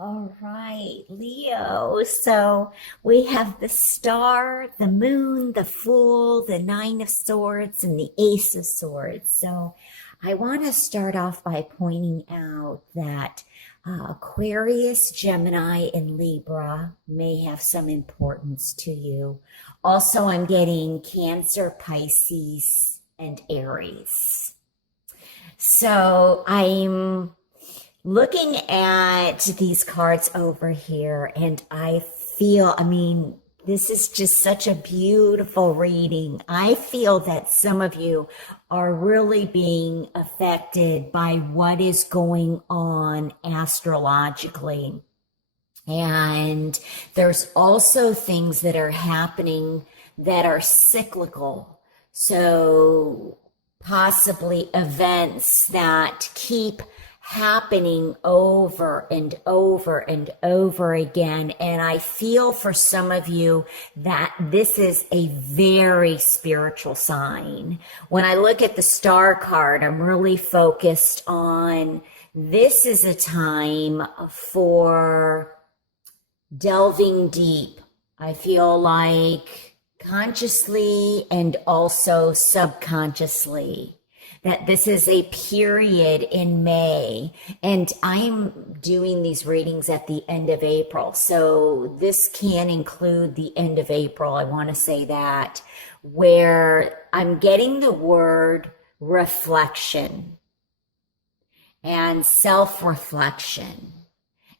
All right, Leo. So we have the star, the moon, the fool, the nine of swords, and the ace of swords. So I want to start off by pointing out that Aquarius, Gemini, and Libra may have some importance to you. Also, I'm getting Cancer, Pisces, and Aries. So I'm looking at these cards over here, and this is just such a beautiful reading. I feel that some of you are really being affected by what is going on astrologically. And there's also things that are happening that are cyclical. So possibly events that keep happening over and over and over again. And I feel for some of you that this is a very spiritual sign. When I look at the star card, I'm really focused on this is a time for delving deep. I feel like consciously and also subconsciously that this is a period in May, and I'm doing these readings at the end of April. So this can include the end of April. I want to say that, where I'm getting the word reflection and self-reflection.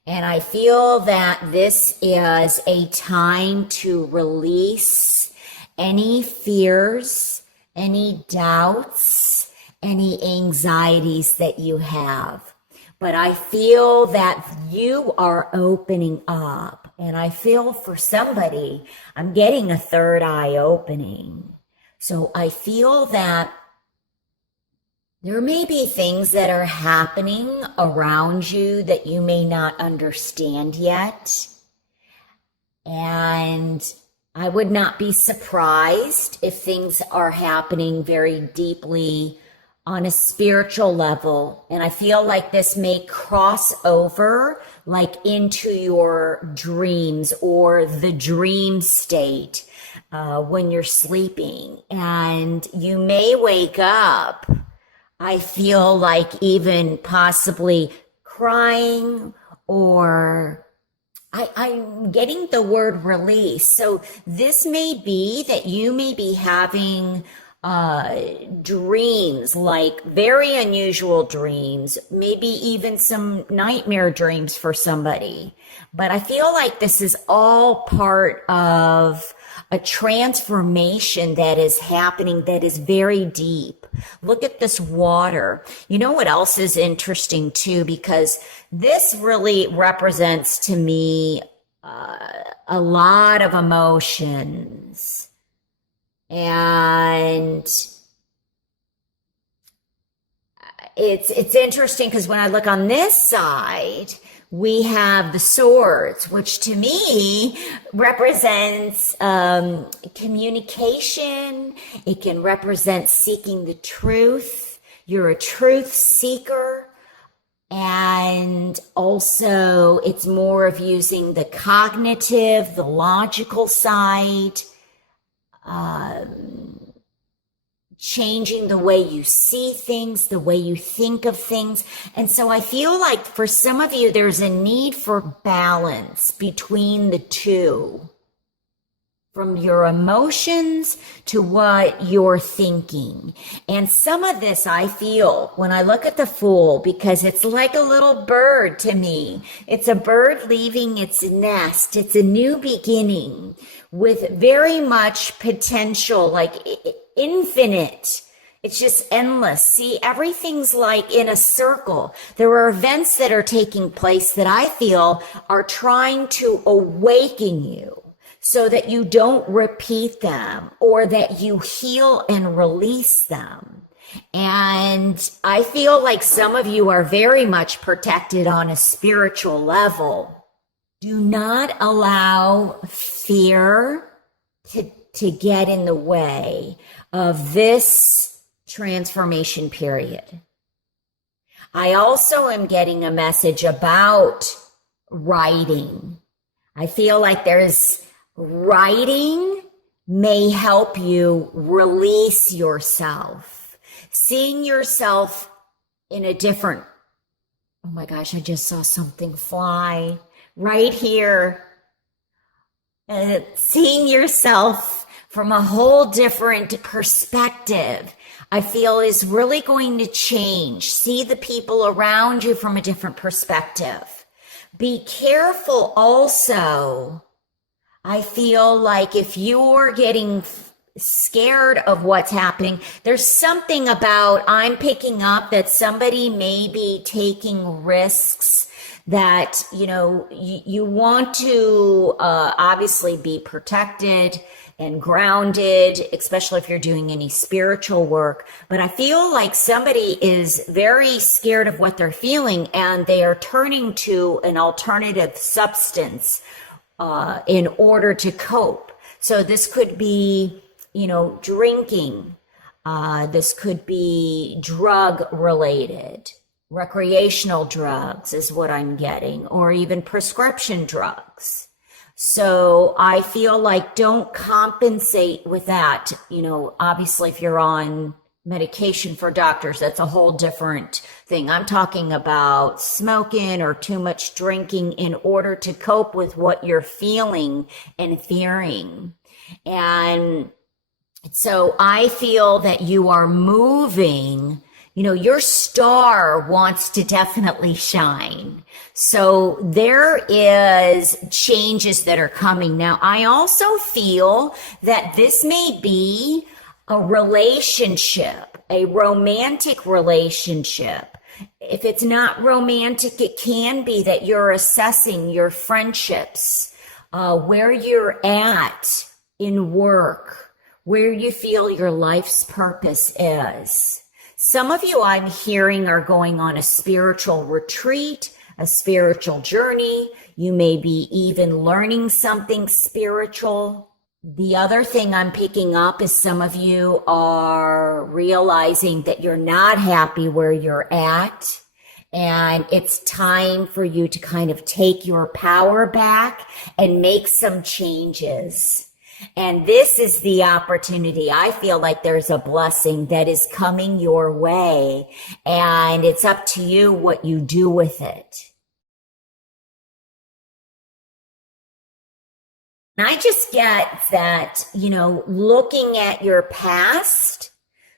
And I feel that this is a time to release any fears, any doubts, any anxieties that you have. But I feel that you are opening up. And I feel for somebody, I'm getting a third eye opening. So I feel that there may be things that are happening around you that you may not understand yet. And I would not be surprised if things are happening very deeply on a spiritual level. And I feel like this may cross over like into your dreams or the dream state when you're sleeping. And you may wake up, I feel like even possibly crying, or I'm getting the word release. So this may be that you may be having dreams, like very unusual dreams, maybe even some nightmare dreams for somebody. But I feel like this is all part of a transformation that is happening that is very deep. Look at this water. You know what else is interesting too? Because this really represents to me a lot of emotions. And it's interesting because when I look on this side, we have the swords, which to me represents communication. It can represent seeking the truth. You're a truth seeker. And also it's more of using the cognitive, the logical side, changing the way you see things, the way you think of things. And so I feel like for some of you, there's a need for balance between the two, from your emotions to what you're thinking. And some of this I feel when I look at the Fool, because it's like a little bird to me. It's a bird leaving its nest. It's a new beginning with very much potential, like infinite. It's just endless. See, everything's like in a circle. There are events that are taking place that I feel are trying to awaken you so that you don't repeat them, or that you heal and release them. And I feel like some of you are very much protected on a spiritual level. Do not allow fear to get in the way of this transformation period. I also am getting a message about writing. I feel like there's writing may help you release yourself, seeing yourself in a different, oh my gosh, I just saw something fly right here. Seeing yourself from a whole different perspective, I feel is really going to change. See the people around you from a different perspective. Be careful also. I feel like if you're getting scared of what's happening, there's something about, I'm picking up that somebody may be taking risks that, you want to obviously be protected and grounded, especially if you're doing any spiritual work. But I feel like somebody is very scared of what they're feeling and they are turning to an alternative substance in order to cope. So this could be, drinking. This could be drug related. Recreational drugs is what I'm getting, or even prescription drugs. So I feel like don't compensate with that. Obviously if you're on medication for doctors, that's a whole different thing. I'm talking about smoking or too much drinking in order to cope with what you're feeling and fearing. And so I feel that you are moving. Your star wants to definitely shine. So there is changes that are coming. Now, I also feel that this may be a relationship, a romantic relationship. If it's not romantic, it can be that you're assessing your friendships, where you're at in work, where you feel your life's purpose is. Some of you I'm hearing are going on a spiritual retreat, a spiritual journey. You may be even learning something spiritual. The other thing I'm picking up is some of you are realizing that you're not happy where you're at. And it's time for you to kind of take your power back and make some changes. And this is the opportunity. I feel like there's a blessing that is coming your way, and it's up to you what you do with it. And I just get that, looking at your past.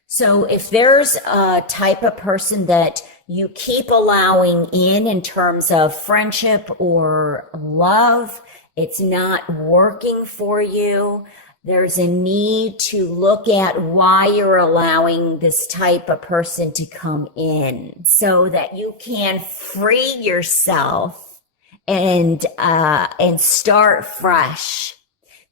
So if there's a type of person that you keep allowing in terms of friendship or love, it's not working for you, there's a need to look at why you're allowing this type of person to come in so that you can free yourself and start fresh.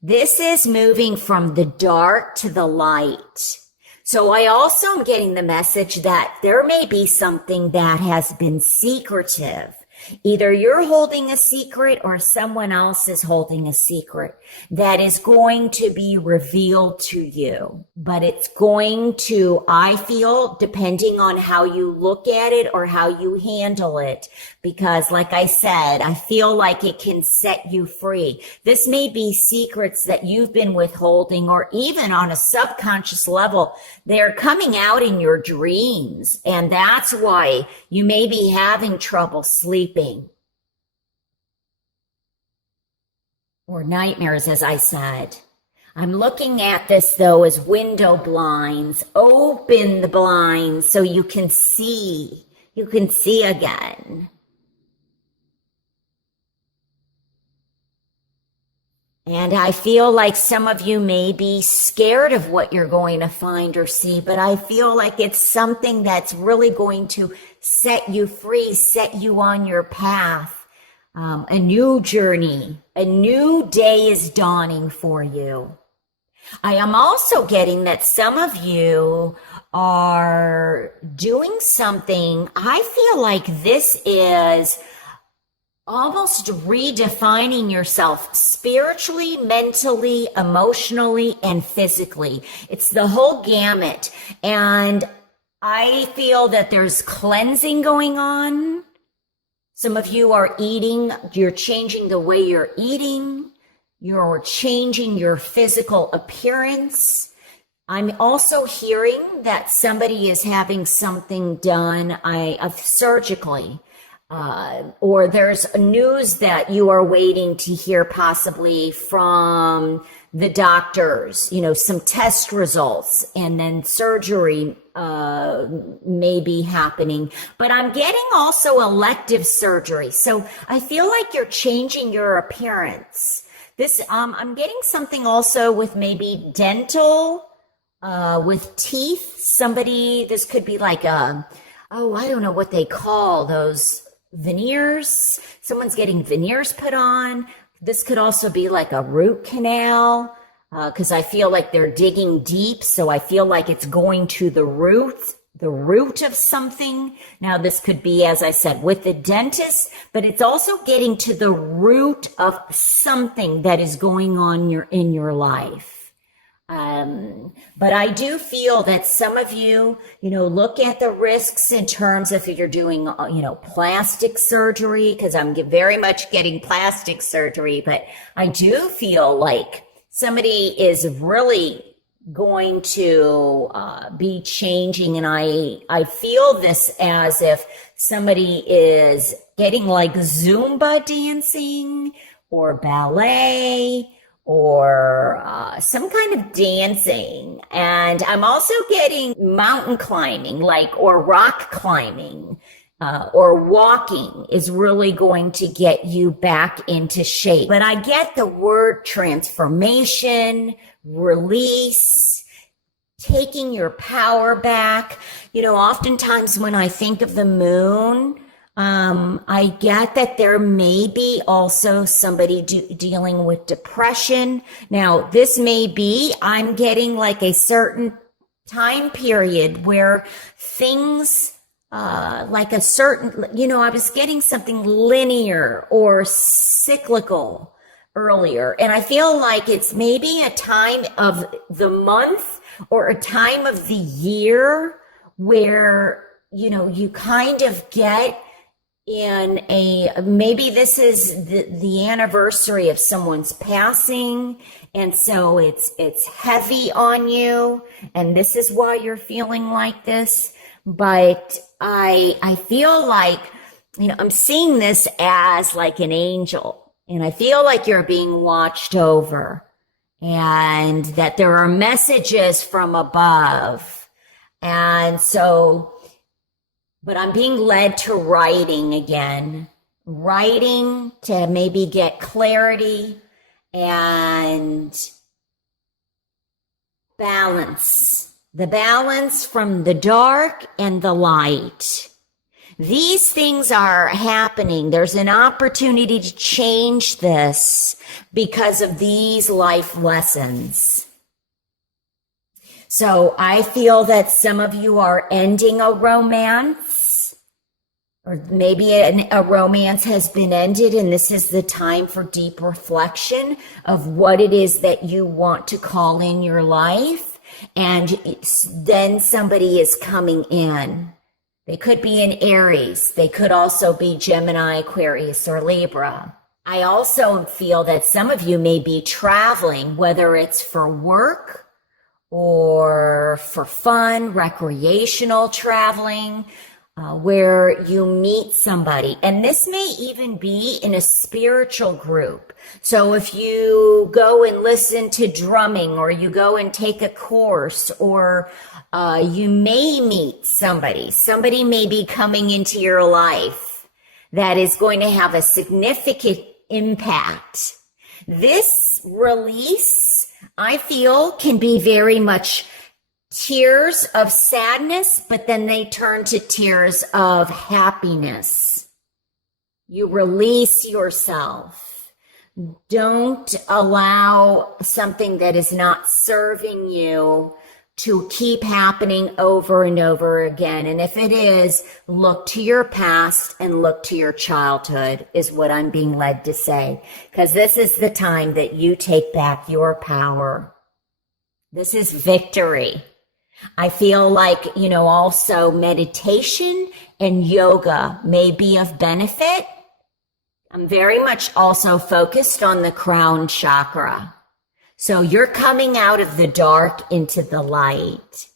This is moving from the dark to the light. So I also am getting the message that there may be something that has been secretive. Either you're holding a secret or someone else is holding a secret that is going to be revealed to you. But it's going to, I feel, depending on how you look at it or how you handle it, because like I said, I feel like it can set you free. This may be secrets that you've been withholding, or even on a subconscious level, they're coming out in your dreams. And that's why you may be having trouble sleeping. Or nightmares, as I said. I'm looking at this, though, as window blinds. Open the blinds so you can see. You can see again. And I feel like some of you may be scared of what you're going to find or see, but I feel like it's something that's really going to set you free, set you on your path. A new journey, a new day is dawning for you. I am also getting that some of you are doing something. I feel like this is almost redefining yourself spiritually, mentally, emotionally, and physically. It's the whole gamut. And I feel that there's cleansing going on. Some of you are eating, you're changing the way you're eating, you're changing your physical appearance. I'm also hearing that somebody is having something done surgically, or there's news that you are waiting to hear possibly from the doctors, some test results, and then surgery may be happening. But I'm getting also elective surgery. So I feel like you're changing your appearance. I'm getting something also with maybe dental, with teeth. This could be like I don't know what they call those veneers. Someone's getting veneers put on. This could also be like a root canal, because I feel like they're digging deep. So I feel like it's going to the root of something. Now, this could be, as I said, with the dentist, but it's also getting to the root of something that is going on in your life. But I do feel that some of you, look at the risks in terms of if you're doing, plastic surgery, because I'm very much getting plastic surgery, but I do feel like somebody is really going to be changing. And I feel this as if somebody is getting like Zumba dancing or ballet or some kind of dancing. And I'm also getting mountain climbing, or rock climbing, or walking is really going to get you back into shape. But I get the word transformation, release, taking your power back. Oftentimes when I think of the moon, I get that there may be also somebody dealing with depression. Now, this may be, I'm getting like a certain time period where things, like a certain, I was getting something linear or cyclical earlier. And I feel like it's maybe a time of the month or a time of the year where, you kind of get in maybe this is the anniversary of someone's passing. And so it's heavy on you. And this is why you're feeling like this. But I feel like, I'm seeing this as like an angel, and I feel like you're being watched over and that there are messages from above. And so, but I'm being led to writing again, writing to maybe get clarity and balance, the balance from the dark and the light. These things are happening. There's an opportunity to change this because of these life lessons. So I feel that some of you are ending a romance, or maybe a romance has been ended, and this is the time for deep reflection of what it is that you want to call in your life. And then somebody is coming in. They could be in Aries. They could also be Gemini, Aquarius, or Libra. I also feel that some of you may be traveling, whether it's for work or for fun, recreational traveling, where you meet somebody. And this may even be in a spiritual group. So if you go and listen to drumming, or you go and take a course, or you may meet somebody may be coming into your life that is going to have a significant impact. This release, I feel, can be very much tears of sadness, but then they turn to tears of happiness. You release yourself. Don't allow something that is not serving you to keep happening over and over again. And if it is, look to your past and look to your childhood is what I'm being led to say. Because this is the time that you take back your power. This is victory. I feel like, also meditation and yoga may be of benefit. I'm very much also focused on the crown chakra. So you're coming out of the dark into the light.